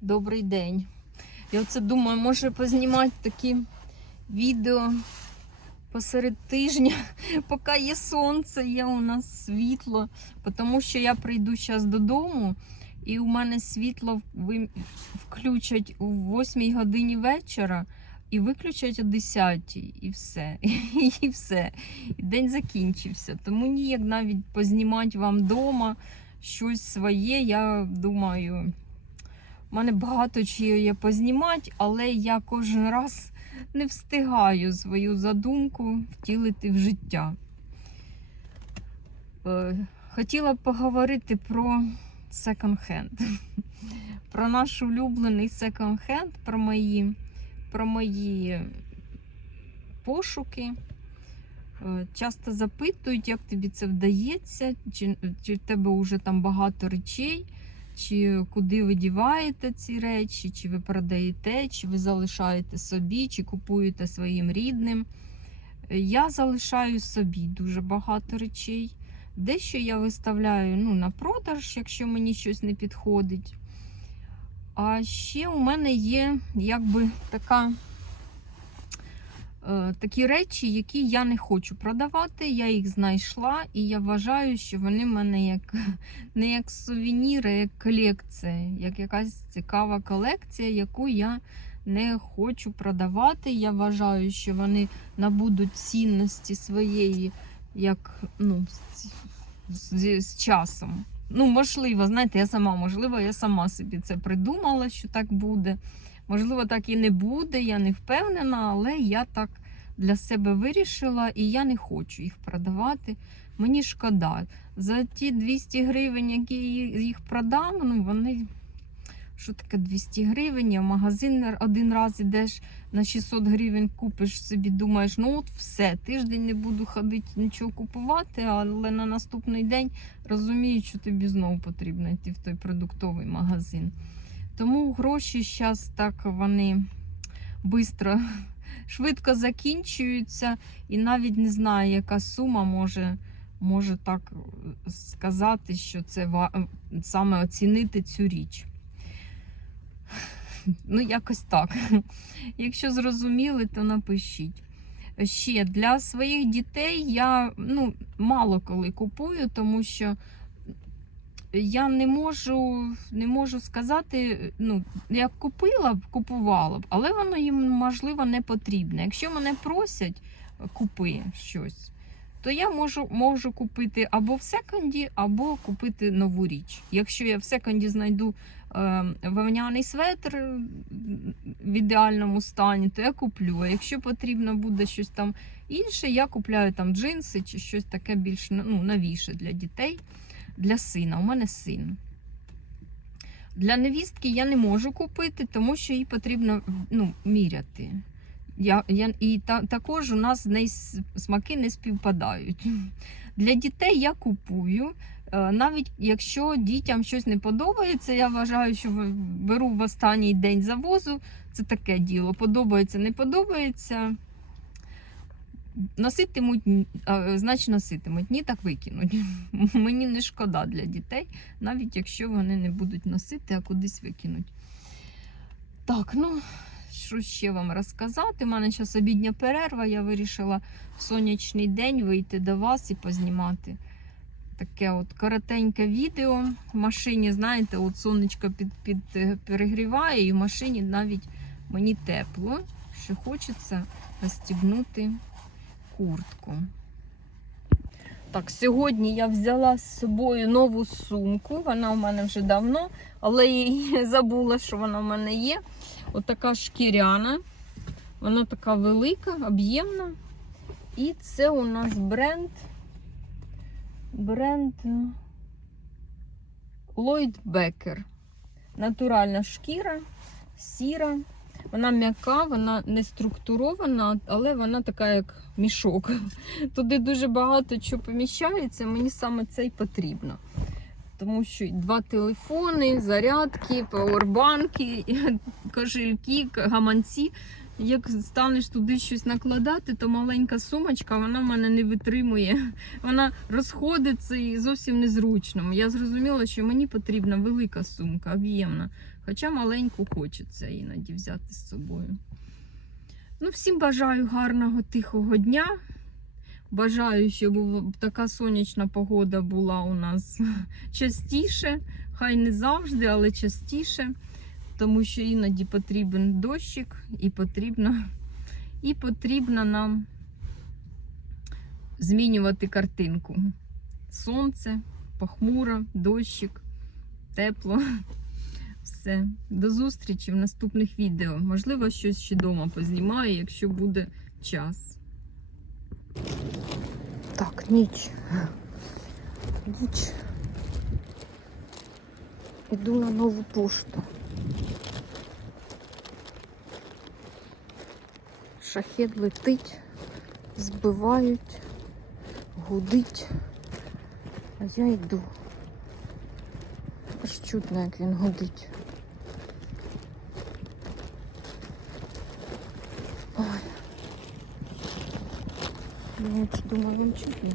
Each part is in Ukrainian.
Добрий день. Я оце думаю, може познімати такі відео посеред тижня, поки є сонце, є у нас світло. Тому що я прийду зараз додому, і у мене світло включать у 8 годині вечора і виключать о 10 і все. І все. І день закінчився. Тому ніяк навіть познімати вам вдома щось своє, я думаю. У мене багато чого є познімати, але я кожен раз не встигаю свою задумку втілити в життя. Е, Хотіла б поговорити про секонд-хенд. Про наш улюблений секонд-хенд, про мої, про мої пошуки. Е, Часто запитують, як тобі це вдається, чи, чи в тебе вже там багато речей чи куди ви діваєте ці речі, чи ви продаєте, чи ви залишаєте собі, чи купуєте своїм рідним. Я залишаю собі дуже багато речей. Дещо я виставляю ну, на продаж, якщо мені щось не підходить. А ще у мене є якби така, е, такі речі, які я не хочу продавати. Я їх знайшла, і я вважаю, що вони в мене як не як сувеніри, а як колекція, як якась цікава колекція, яку я не хочу продавати. Я вважаю, що вони набудуть цінності своєї, як ну, з, з часом. Ну, можливо, знаєте, я сама, можливо, я сама собі це придумала, що так буде. Можливо, так і не буде, я не впевнена, але я так для себе вирішила і я не хочу їх продавати. Мені шкода. За ті 200 гривень, які їх продам, ну вони. Що таке 200 гривень? А в магазин один раз ідеш на 600 гривень, купиш собі, думаєш, ну от все, тиждень не буду ходити нічого купувати, але на наступний день розумію, що тобі знову потрібно йти в той продуктовий магазин. Тому гроші зараз так вони швидко, швидко закінчуються, і навіть не знаю, яка сума може може так сказати, що це саме оцінити цю річ. Ну, якось так. Якщо зрозуміли, то напишіть. Ще для своїх дітей я ну, мало коли купую, тому що я не можу, не можу сказати, ну, як купила б, купувала б, але воно їм, можливо, не потрібне. Якщо мене просять, купи щось, то я можу, можу купити або в секонді, або купити нову річ. Якщо я в секонді знайду е, вовняний светр в ідеальному стані, то я куплю. А якщо потрібно буде щось там інше, я купляю там джинси чи щось таке більш ну, новіше для дітей, для сина. У мене син. Для невістки я не можу купити, тому що їй потрібно ну, міряти. Я, я, і та, також у нас с- смаки не співпадають. Для дітей я купую. Е, Навіть якщо дітям щось не подобається, я вважаю, що беру в останній день завозу. Це таке діло. Подобається, не подобається. Носитимуть, значить носитимуть, ні, так викинуть. Мені не шкода для дітей, навіть якщо вони не будуть носити, а кудись викинуть. Так, ну, що ще вам розказати? У мене зараз обідня перерва, я вирішила в сонячний день вийти до вас і познімати таке от коротеньке відео. В машині, знаєте, от сонечко під, під, е, перегріває, і в машині навіть мені тепло, що хочеться розстібнути куртку. Так, сьогодні я взяла з собою нову сумку. Вона у мене вже давно, але її забула, що вона в мене є. Отака шкіряна. Вона така велика, об'ємна. І це у нас бренд. Бренд Lloyd Becker. Натуральна шкіра, сіра. Вона м'яка, вона не структурована, але вона така, як мішок. Туди дуже багато чого поміщається, мені саме це й потрібно. Тому що два телефони, зарядки, пауербанки, кошельки, гаманці. Як станеш туди щось накладати, то маленька сумочка, вона в мене не витримує. Вона розходиться і зовсім незручно. Я зрозуміла, що мені потрібна велика сумка, об'ємна. Хоча маленьку хочеться іноді взяти з собою. Ну, всім бажаю гарного тихого дня. Бажаю, щоб така сонячна погода була у нас частіше. Хай не завжди, але частіше. Тому що іноді потрібен дощик і потрібно, і потрібно нам змінювати картинку. Сонце, похмуро, дощик, тепло. Все. До зустрічі в наступних відео. Можливо, щось ще вдома познімаю, якщо буде час. Так, ніч. Ніч. Іду на нову пошту. Шахет летить, збивають, гудить, а я йду. Аж чутно, як він гудить. Ой. Я от думаю, він чутно.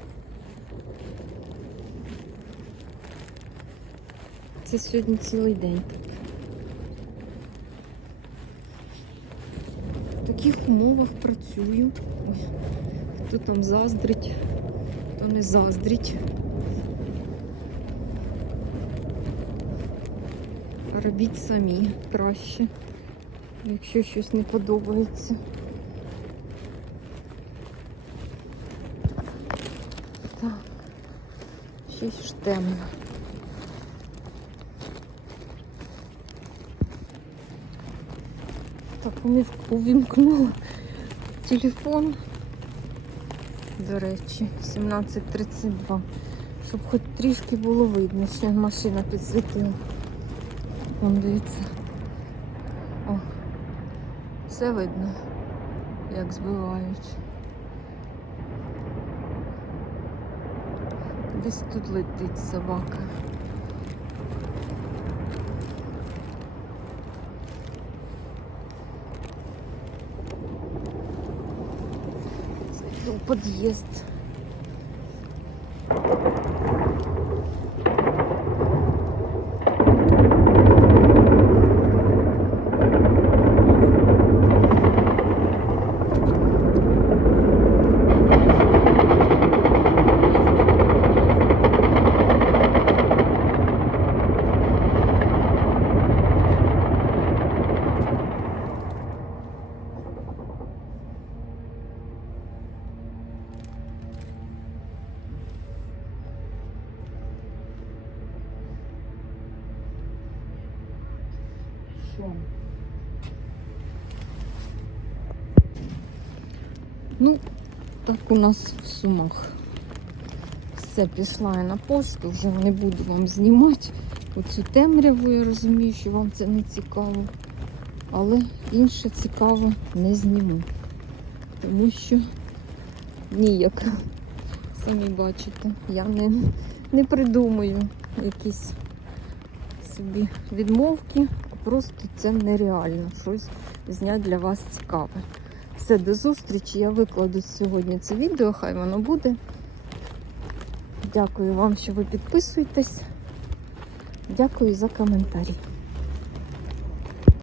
Це сьогодні цілий день. Таких умовах працюю. Ой, хто там заздрить, хто не заздрить. Робіть самі краще, якщо щось не подобається. Так, ще ж темно. Так, умів- увімкнула телефон. До речі, 17.32. Щоб хоч трішки було видно, ще машина підсвітила. Вон дивіться. О, все видно, як збивають. Десь тут летить собака. Зайду в. Ну, так у нас в сумах. Все, пішла я на пошту, вже не буду вам знімати оцю темряву, я розумію, що вам це не цікаво. Але інше цікаво не зніму. Тому що ніяк. Самі бачите, я не, не придумую якісь собі відмовки. Просто це нереально щось зняти для вас цікаве. Все, до зустрічі. Я викладу сьогодні це відео, хай воно буде. Дякую вам, що ви підписуєтесь. Дякую за коментарі.